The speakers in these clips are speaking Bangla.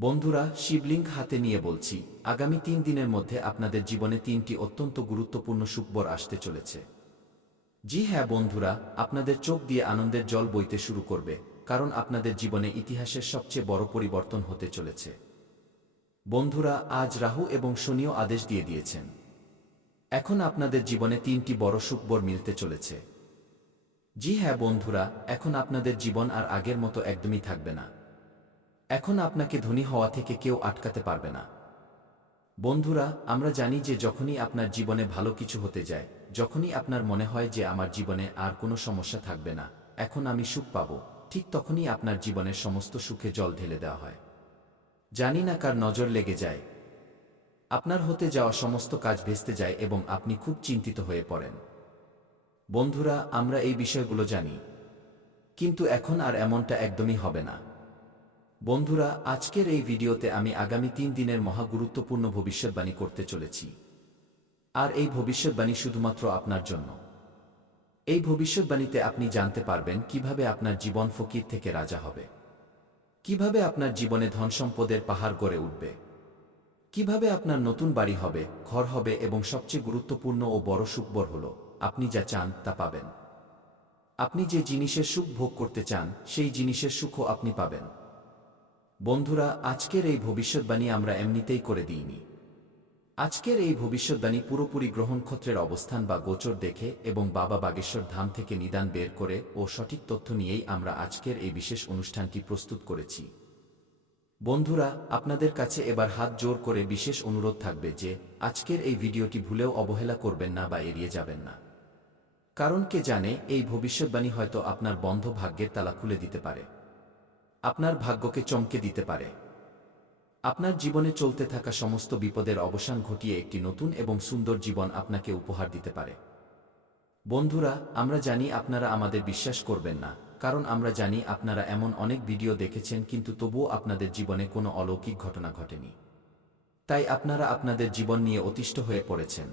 বন্ধুরা, শিবলিঙ্গ হাতে নিয়ে বলছি, আগামী ৩ দিনের মধ্যে আপনাদের জীবনে ৩টি অত্যন্ত গুরুত্বপূর্ণ সুখবর আসতে চলেছে। জি হ্যাঁ বন্ধুরা, আপনাদের চোখ দিয়ে আনন্দের জল বইতে শুরু করবে, কারণ আপনাদের জীবনে ইতিহাসের সবচেয়ে বড় পরিবর্তন হতে চলেছে। বন্ধুরা, আজ রাহু এবং শনিও আদেশ দিয়ে দিয়েছেন। এখন আপনাদের জীবনে ৩টি বড় সুখবর মিলতে চলেছে। জি হ্যাঁ বন্ধুরা, এখন আপনাদের জীবন আর আগের মতো একদমই থাকবে না। এখন আপনাকে ধনী হওয়া থেকে কেউ আটকাতে পারবে না। বন্ধুরা, আমরা জানি যে যখনই আপনার জীবনে ভালো কিছু হতে যায়, যখনই আপনার মনে হয় যে আমার জীবনে আর কোনো সমস্যা থাকবে না, এখন আমি সুখ পাব, ঠিক তখনই আপনার জীবনের সমস্ত সুখে জল ঢেলে দেওয়া হয়। জানি না কার নজর লেগে যায়, আপনার হতে যাওয়া সমস্ত কাজ ভেস্তে যায় এবং আপনি খুব চিন্তিত হয়ে পড়েন। বন্ধুরা, আমরা এই বিষয়গুলো জানি, কিন্তু এখন আর এমনটা একদমই হবে না। বন্ধুরা, আজকের এই ভিডিওতে আমি আগামী ৩ দিনের মহা গুরুত্বপূর্ণ ভবিষ্যৎবাণী করতে চলেছি। আর এই ভবিষ্যৎবাণী শুধুমাত্র আপনার জন্য। এই ভবিষ্যৎবাণীতে আপনি জানতে পারবেন কিভাবে আপনার জীবন ফকির থেকে রাজা হবে, কিভাবে আপনার জীবনে ধনসম্পদের পাহাড় গড়ে উঠবে, কিভাবে আপনার নতুন বাড়ি হবে, ঘর হবে এবং সবচেয়ে গুরুত্বপূর্ণ ও বড় সুখবর হল, আপনি যা চান তা পাবেন। আপনি যে জিনিসের সুখ ভোগ করতে চান, সেই জিনিসের সুখও আপনি পাবেন। বন্ধুরা, আজকের এই ভবিষ্যৎবাণী আমরা এমনিতেই করে দিইনি। আজকের এই ভবিষ্যৎবাণী পুরোপুরি গ্রহনক্ষত্রের অবস্থান বা গোচর দেখে এবং বাবা বাগেশ্বর ধাম থেকে নিদান বের করে ও সঠিক তথ্য নিয়েই আমরা আজকের এই বিশেষ অনুষ্ঠানটি প্রস্তুত করেছি। বন্ধুরা, আপনাদের কাছে এবার হাত জোর করে বিশেষ অনুরোধ থাকবে যে আজকের এই ভিডিওটি ভুলেও অবহেলা করবেন না বা এড়িয়ে যাবেন না। কারণ কে জানে, এই ভবিষ্যৎবাণী হয়তো আপনার বন্ধ ভাগ্যের তালা খুলে দিতে পারে, আপনার ভাগ্যকে চমকে দিতে পারে, আপনার জীবনে চলতে থাকা সমস্ত বিপদের অবসান ঘটিয়ে একটি নতুন এবং সুন্দর জীবন আপনাকে উপহার দিতে পারে। বন্ধুরা, আমরা জানি আপনারা আমাদের বিশ্বাস করবেন না, কারণ আমরা জানি আপনারা এমন অনেক ভিডিও দেখেছেন কিন্তু তবুও আপনাদের জীবনে কোনো অলৌকিক ঘটনা ঘটেনি। তাই আপনারা আপনাদের জীবন নিয়ে অতিষ্ঠ হয়ে পড়েছেন।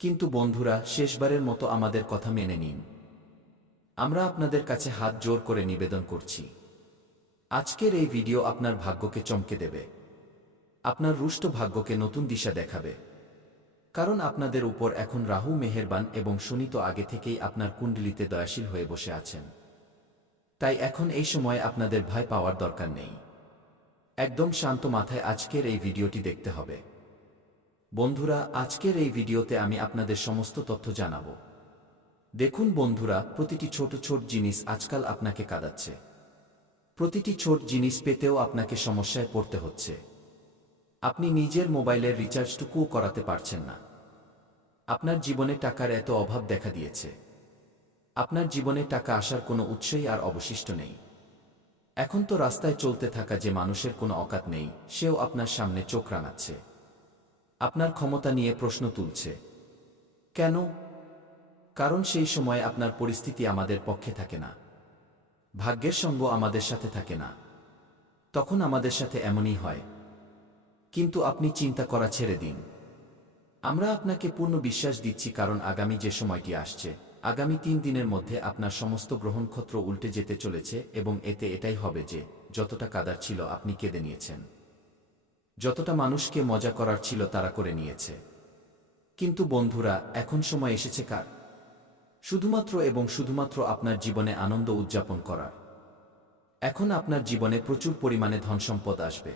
কিন্তু বন্ধুরা, শেষবারের মতো আমাদের কথা মেনে নিন। আমরা আপনাদের কাছে হাত জোর করে নিবেদন করছি, আজকের এই ভিডিও আপনার ভাগ্যকে চমকে দেবে, আপনার রুষ্ট ভাগ্যকে নতুন দিশা দেখাবে। কারণ আপনাদের উপর এখন রাহু মেহেরবান এবং শনি তো আগে থেকেই আপনার কুণ্ডলিতে দয়াশীল হয়ে বসে আছেন। তাই এখন এই সময় আপনাদের ভয় পাওয়ার দরকার নেই। একদম শান্ত মাথায় আজকের এই ভিডিওটি দেখতে হবে। বন্ধুরা, আজকের এই ভিডিওতে আমি আপনাদের সমস্ত তথ্য জানাবো। দেখুন বন্ধুরা, প্রতিটি ছোট ছোট জিনিস আজকাল আপনাকে কাঁদাচ্ছে। প্রতিটি ছোট জিনিস পেতেও আপনাকে সমস্যায় পড়তে হচ্ছে। আপনি নিজের মোবাইলের রিচার্জটুকুও করাতে পারছেন না। আপনার জীবনে টাকার এত অভাব দেখা দিয়েছে। আপনার জীবনে টাকা আসার কোনো উৎসই আর অবশিষ্ট নেই। এখন তো রাস্তায় চলতে থাকা যে মানুষের কোনো অকাত নেই, সেও আপনার সামনে চোখ রাঙাচ্ছে, আপনার ক্ষমতা নিয়ে প্রশ্ন তুলছে। কেন? কারণ সেই সময় আপনার পরিস্থিতি আমাদের পক্ষে থাকে না, ভাগ্যের সঙ্গ আমাদের সাথে থাকে না। তখন আমাদের সাথে এমনই হয়। কিন্তু আপনি চিন্তা করা ছেড়ে দিন। আমরা আপনাকে পূর্ণ বিশ্বাস দিচ্ছি, কারণ আগামী যে সময়টি আসছে, আগামী ৩ দিনের মধ্যে আপনার সমস্ত গ্রহনক্ষত্র উল্টে যেতে চলেছে এবং এতে এটাই হবে যে যতটা কাদার ছিল আপনি কেঁদে নিয়েছেন, যতটা মানুষকে মজা করার ছিল তারা করে নিয়েছে। কিন্তু বন্ধুরা, এখন সময় এসেছে কার? শুধুমাত্র এবং শুধুমাত্র আপনার জীবনে আনন্দ উদযাপন করার। এখন আপনার জীবনে প্রচুর পরিমাণে ধনসম্পদ আসবে।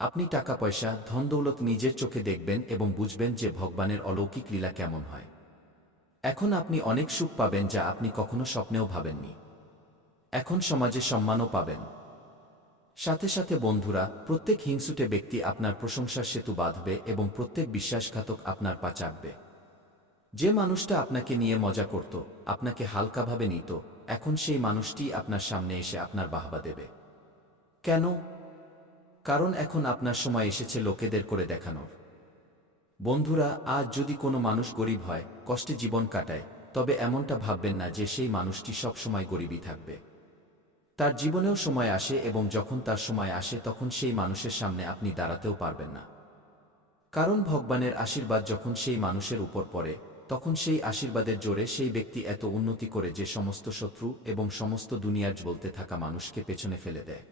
আপনি টাকা পয়সা ধন দৌলত নিজের চোখে দেখবেন এবং বুঝবেন যে ভগবানের অলৌকিক লীলা কেমন হয়। এখন আপনি অনেক সুখ পাবেন যা আপনি কখনো স্বপ্নেও ভাবেননি। এখন সমাজে সম্মানও পাবেন। সাথে সাথে বন্ধুরা, প্রত্যেক হিংসুটে ব্যক্তি আপনার প্রশংসার সেতু বাঁধবে এবং প্রত্যেক বিশ্বাসঘাতক আপনার পা চাটবে। যে মানুষটা আপনাকে নিয়ে মজা করত, আপনাকে হালকাভাবে নিত, এখন সেই মানুষটি আপনার সামনে এসে আপনার বাহবা দেবে। কেন? কারণ এখন আপনার সময় এসেছে লোকেদের করে দেখানোর। বন্ধুরা, আজ যদি কোনো মানুষ গরিব হয়, কষ্টে জীবন কাটায়, তবে এমনটা ভাববেন না যে সেই মানুষটি সব সময় গরিবই থাকবে। তার জীবনেও সময় আসে এবং যখন তার সময় আসে তখন সেই মানুষের সামনে আপনি দাঁড়াতেও পারবেন না। কারণ ভগবানের আশীর্বাদ যখন সেই মানুষের উপর পড়ে, তখন সেই আশীর্বাদের জোরে সেই ব্যক্তি এত উন্নতি করে যে সমস্ত শত্রু এবং সমস্ত দুনিয়ার জ্বলতে থাকা মানুষকে পেছনে ফেলে দেয়।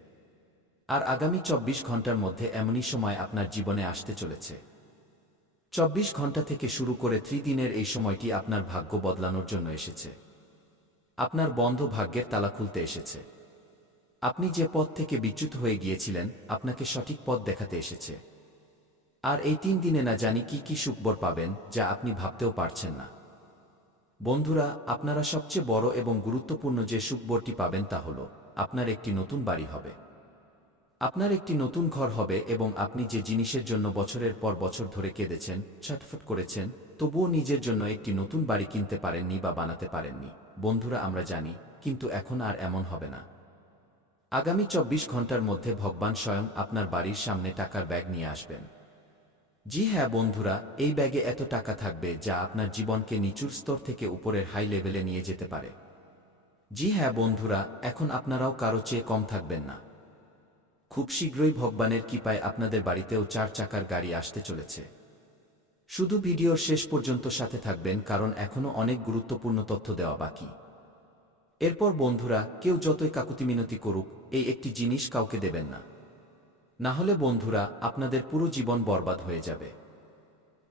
আর আগামী ২৪ ঘন্টার মধ্যে এমনই সময় আপনার জীবনে আসতে চলেছে। ২৪ ঘন্টা থেকে শুরু করে ৩ দিনের এই সময়টি আপনার ভাগ্য বদলানোর জন্য এসেছে। আপনার বন্ধ ভাগ্যের তালা খুলতে এসেছে। আপনি যে পথ থেকে বিচ্যুত হয়ে গিয়েছিলেন, আপনাকে সঠিক পথ দেখাতে এসেছে। আর এই ৩ দিনে না জানি কি কি সুখবর পাবেন, যা আপনি ভাবতেও পারছেন না। বন্ধুরা, আপনারা সবচেয়ে বড় এবং গুরুত্বপূর্ণ যে সুখবরটি পাবেন তা হল, আপনার একটি নতুন বাড়ি হবে। আপনার একটি নতুন ঘর হবে এবং আপনি যে জিনিসের জন্য বছরের পর বছর ধরে কেঁদেছেন, ছটফট করেছেন, তবুও নিজের জন্য একটি নতুন বাড়ি কিনতে পারেননি বা বানাতে পারেননি। বন্ধুরা, আমরা জানি, কিন্তু এখন আর এমন হবে না। আগামী ২৪ ঘন্টার মধ্যে ভগবান স্বয়ং আপনার বাড়ির সামনে টাকার ব্যাগ নিয়ে আসবেন। জি হ্যাঁ বন্ধুরা, এই ব্যাগে এত টাকা থাকবে যা আপনার জীবনকে নিচুর স্তর থেকে উপরের হাই লেভেলে নিয়ে যেতে পারে। জি হ্যাঁ বন্ধুরা, এখন আপনারাও কারো চেয়ে কম থাকবেন না। খুব শীঘ্রই ভগবানের কৃপায় আপনাদের বাড়িতেও ৪ চাকার গাড়ি আসতে চলেছে। শুধু ভিডিওর শেষ পর্যন্ত সাথে থাকবেন, কারণ এখনও অনেক গুরুত্বপূর্ণ তথ্য দেওয়া বাকি। এরপর বন্ধুরা, কেউ যতই কাকুতি মিনতি করুক, এই একটি জিনিস কাউকে দেবেন না। না হলে বন্ধুরা, আপনাদের পুরো জীবন বরবাদ হয়ে যাবে।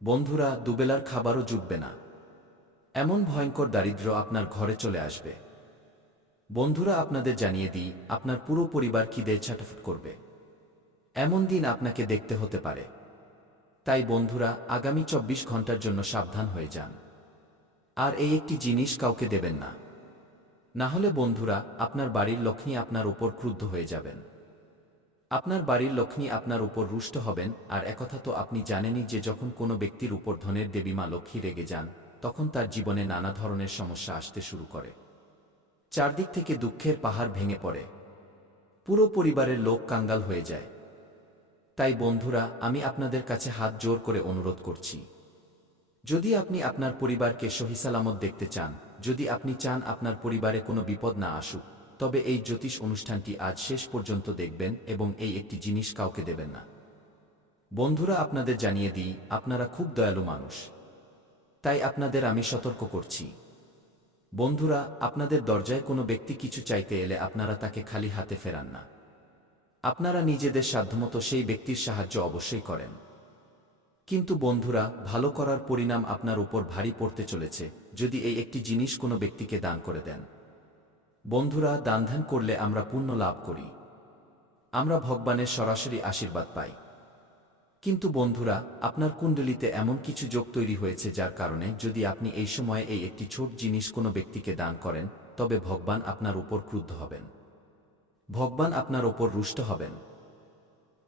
বন্ধুরা, দুবেলার খাবারও জুটবে না। এমন ভয়ঙ্কর দারিদ্র্য আপনার ঘরে চলে আসবে। বন্ধুরা, আপনাদের জানিয়ে দিই, আপনার পুরো পরিবার খিদে ছটফট করবে। এমন দিন আপনাকে দেখতে হতে পারে। তাই বন্ধুরা, আগামী ২৪ ঘন্টার জন্য সাবধান হয়ে যান। আর এই একটি জিনিস কাউকে দেবেন না। না হলে বন্ধুরা, আপনার বাড়ির লক্ষ্মী আপনার উপর ক্রুদ্ধ হয়ে যাবেন। আপনার বাড়ির লক্ষ্মী আপনার উপর রুষ্ট হবেন। আর একথা তো আপনি জানেনই যে যখন কোনো ব্যক্তির উপর ধনের দেবী মা লক্ষ্মী রেগে যান, তখন তার জীবনে নানা ধরনের সমস্যা আসতে শুরু করে। চারদিক থেকে দুঃখের পাহাড় ভেঙে পড়ে। পুরো পরিবারের লোক কাঙ্গাল হয়ে যায়। তাই বন্ধুরা, আমি আপনাদের কাছে হাত জোর করে অনুরোধ করছি, যদি আপনি আপনার পরিবারকে সহিসালামত দেখতে চান, যদি আপনি চান আপনার পরিবারে কোনো বিপদ না আসুক, তবে এই জ্যোতিষ অনুষ্ঠানটি আজ শেষ পর্যন্ত দেখবেন এবং এই একটি জিনিস কাউকে দেবেন না। বন্ধুরা, আপনাদের জানিয়ে দিই, আপনারা খুব দয়ালু মানুষ। তাই আপনাদের আমি সতর্ক করছি। বন্ধুরা, আপনাদের দরজায় কোনো ব্যক্তি কিছু চাইতে এলে আপনারা তাকে খালি হাতে ফেরান না। আপনারা নিজেদের সাধ্যমতো সেই ব্যক্তির সাহায্য অবশ্যই করেন। কিন্তু বন্ধুরা, ভালো করার পরিণাম আপনার উপর ভারী পড়তে চলেছে যদি এই একটি জিনিস কোনো ব্যক্তিকে দান করে দেন। বন্ধুরা, দানধ্যান করলে আমরা পুণ্য লাভ করি। আমরা ভগবানের সরাসরি আশীর্বাদ পাই। কিন্তু বন্ধুরা, আপনার কুণ্ডলিতে এমন কিছু যোগ তৈরি হয়েছে যার কারণে যদি আপনি এই সময়ে এই একটি ছোট জিনিস কোনো ব্যক্তিকে দান করেন, তবে ভগবান আপনার উপর ক্রুদ্ধ হবেন। ভগবান আপনার উপর রুষ্ট হবেন।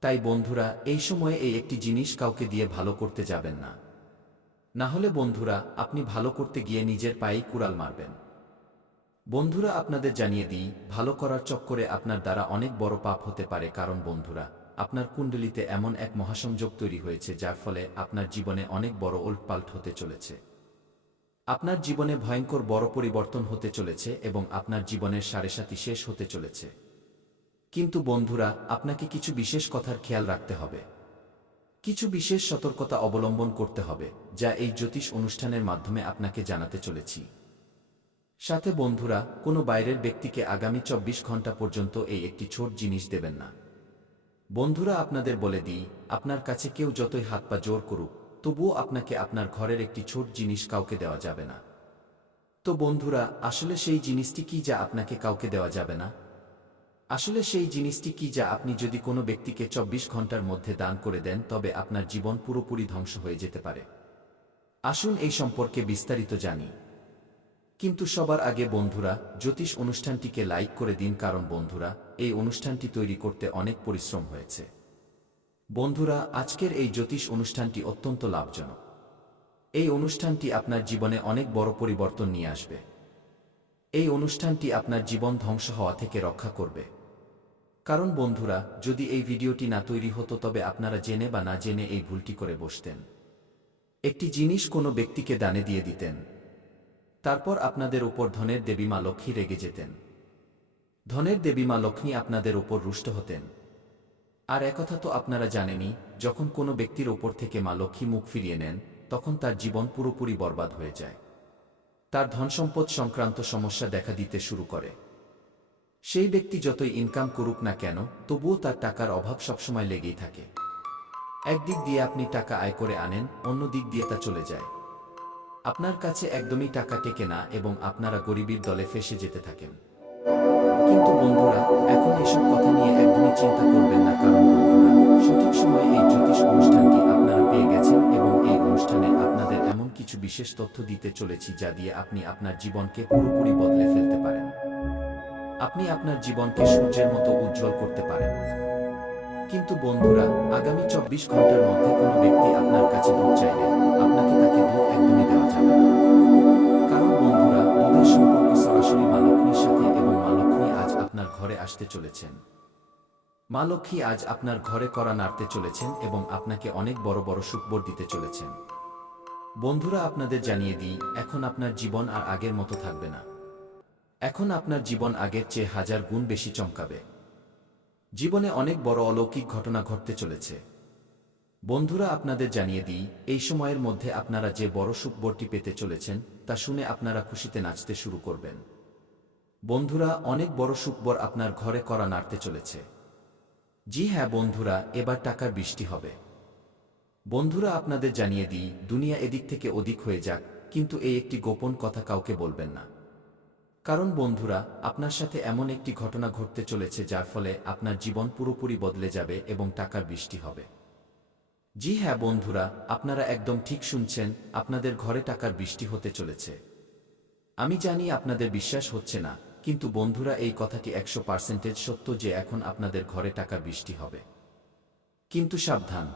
তাই বন্ধুরা, এই সময়ে এই একটি জিনিস কাউকে দিয়ে ভালো করতে যাবেন না। না হলে বন্ধুরা, আপনি ভালো করতে গিয়ে নিজের পায়েই কুড়াল মারবেন। বন্ধুরা, আপনাদের জানিয়ে দিই, ভালো করার চক্করে আপনার দ্বারা অনেক বড় পাপ হতে পারে। কারণ বন্ধুরা, আপনার কুণ্ডলিতে এমন এক মহাসংযোগ তৈরি হয়েছে যার ফলে আপনার জীবনে অনেক বড় ওলটপালট হতে চলেছে। আপনার জীবনে ভয়ঙ্কর বড় পরিবর্তন হতে চলেছে এবং আপনার জীবনের সাড়েসাতি শেষ হতে চলেছে। কিন্তু বন্ধুরা, আপনাকে কিছু বিশেষ কথার খেয়াল রাখতে হবে। কিছু বিশেষ সতর্কতা অবলম্বন করতে হবে, যা এই জ্যোতিষ অনুষ্ঠানের মাধ্যমে আপনাকে জানাতে চলেছি। সাথে বন্ধুরা, কোনো বাইরের ব্যক্তিকে আগামী ২৪ ঘন্টা পর্যন্ত এই একটি ছোট জিনিস দেবেন না। বন্ধুরা, আপনাদের বলে দিই, আপনার কাছে কেউ যতই হাত পা জোর করুক, তবুও আপনাকে আপনার ঘরের একটি ছোট জিনিস কাউকে দেওয়া যাবে না। তো বন্ধুরা, আসলে সেই জিনিসটি কি যা আপনাকে কাউকে দেওয়া যাবে না? আসলে সেই জিনিসটি কি যা আপনি যদি কোনো ব্যক্তিকে ২৪ ঘন্টার মধ্যে দান করে দেন, তবে আপনার জীবন পুরোপুরি ধ্বংস হয়ে যেতে পারে? আসুন এই সম্পর্কে বিস্তারিত জানি। কিন্তু সবার আগে বন্ধুরা, জ্যোতিষ অনুষ্ঠানটিকে লাইক করে দিন, কারণ বন্ধুরা, এই অনুষ্ঠানটি তৈরি করতে অনেক পরিশ্রম হয়েছে। বন্ধুরা, আজকের এই জ্যোতিষ অনুষ্ঠানটি অত্যন্ত লাভজনক। এই অনুষ্ঠানটি আপনার জীবনে অনেক বড় পরিবর্তন নিয়ে আসবে। এই অনুষ্ঠানটি আপনার জীবন ধ্বংস হওয়া থেকে রক্ষা করবে। কারণ বন্ধুরা, যদি এই ভিডিওটি না তৈরি হতো, তবে আপনারা জেনে বা না জেনে এই ভুলটি করে বসতেন। একটি জিনিস কোনো ব্যক্তিকে দানে দিয়ে দিতেন, তারপর আপনাদের উপর ধনের দেবী মা লক্ষ্মী রেগে যেতেন। ধনের দেবী মা লক্ষ্মী আপনাদের উপর রুষ্ট হতেন। আর একথা তো আপনারা জানেনই, যখন কোনো ব্যক্তির ওপর থেকে মা লক্ষ্মী মুখ ফিরিয়ে নেন, তখন তার জীবন পুরোপুরি বরবাদ হয়ে যায়। তার ধনসম্পদ সংক্রান্ত সমস্যা দেখা দিতে শুরু করে। সেই ব্যক্তি যতই ইনকাম করুক না কেন, তবুও তার টাকার অভাব সবসময় লেগেই থাকে। একদিক দিয়ে আপনি টাকা আয় করে আনেন, অন্য দিক দিয়ে তা চলে যায়। আপনার কাছে একদমই টাকা টেকে না এবং আপনারা গরিবের দলে ফেঁসে যেতে থাকেন। কিন্তু বন্ধুরা, এখন এসব কথা নিয়ে একদমই চিন্তা করবেন না, কারণ বন্ধুরা, সঠিক সময়ে এই জ্যোতিষ অনুষ্ঠানটি আপনারা পেয়ে গেছেন এবং এই অনুষ্ঠানে আপনাদের এমন কিছু বিশেষ তথ্য দিতে চলেছি যা দিয়ে আপনি আপনার জীবনকে পুরোপুরি বদলে ফেলতে পারেন। আপনি আপনার জীবনকে সূর্যের মতো উজ্জ্বল করতে পারেন। কিন্তু বন্ধুরা, আগামী ২৪ ঘন্টার মধ্যে কোনো ব্যক্তি আপনার কাছে দুধ চাইলে আপনাকে তাকে দুধ একদমই দেওয়া যাবে না। কারণ বন্ধুরা, দুধের সম্পর্ক সরাসরি মা লক্ষ্মীর সাথে এবং মা লক্ষ্মী আজ আপনার ঘরে আসতে চলেছেন। মা লক্ষ্মী আজ আপনার ঘরে কড়া নাড়তে চলেছেন এবং আপনাকে অনেক বড় বড় সুখবর দিতে চলেছেন। বন্ধুরা, আপনাদের জানিয়ে দিই, এখন আপনার জীবন আর আগের মতো থাকবে না। এখন আপনার জীবন আগের চেয়ে 1000 গুণ বেশি চমকাবে। জীবনে অনেক বড় অলৌকিক ঘটনা ঘটতে চলেছে। বন্ধুরা, আপনাদের জানিয়ে দিই, এই সময়ের মধ্যে আপনারা যে বড় সুখবরটি পেতে চলেছেন তা শুনে আপনারা খুশিতে নাচতে শুরু করবেন। বন্ধুরা, অনেক বড় সুখবর আপনার ঘরে কড়া নাড়তে চলেছে। জি হ্যাঁ বন্ধুরা, এবার টাকার বৃষ্টি হবে। বন্ধুরা, আপনাদের জানিয়ে দিই, দুনিয়া এদিক থেকে ওদিক হয়ে যাক, কিন্তু এই একটি গোপন কথা কাউকে বলবেন না। কারণ বন্ধুরা, আপনার সাথে এমন একটি ঘটনা ঘটতে চলেছে যার ফলে আপনার জীবন পুরোপুরি বদলে যাবে এবং টাকার বৃষ্টি হবে। জি হ্যাঁ বন্ধুরা, আপনারা একদম ঠিক শুনছেন, আপনাদের ঘরে টাকার বৃষ্টি হতে চলেছে। আমি জানি আপনাদের বিশ্বাস হচ্ছে না, কিন্তু বন্ধুরা, এই কথাটি 100% সত্য যে এখন আপনাদের ঘরে টাকার বৃষ্টি হবে। কিন্তু সাবধান,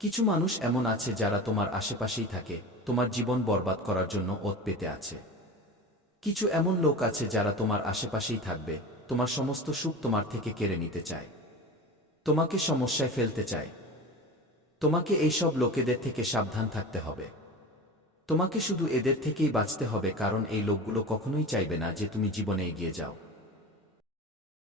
কিছু মানুষ এমন আছে যারা তোমার আশেপাশেই থাকে, তোমার জীবন বরবাদ করার জন্য ওত পেতে আছে। কিছু এমন লোক আছে যারা তোমার আশেপাশেই থাকবে, তোমার সমস্ত সুখ তোমার থেকে কেড়ে নিতে চায়, তোমাকে সমস্যায় ফেলতে চায়। তোমাকে এইসব লোকেদের থেকে সাবধান থাকতে হবে। তোমাকে শুধু এদের থেকেই বাঁচতে হবে, কারণ এই লোকগুলো কখনোই চাইবে না যে তুমি জীবনে এগিয়ে যাও।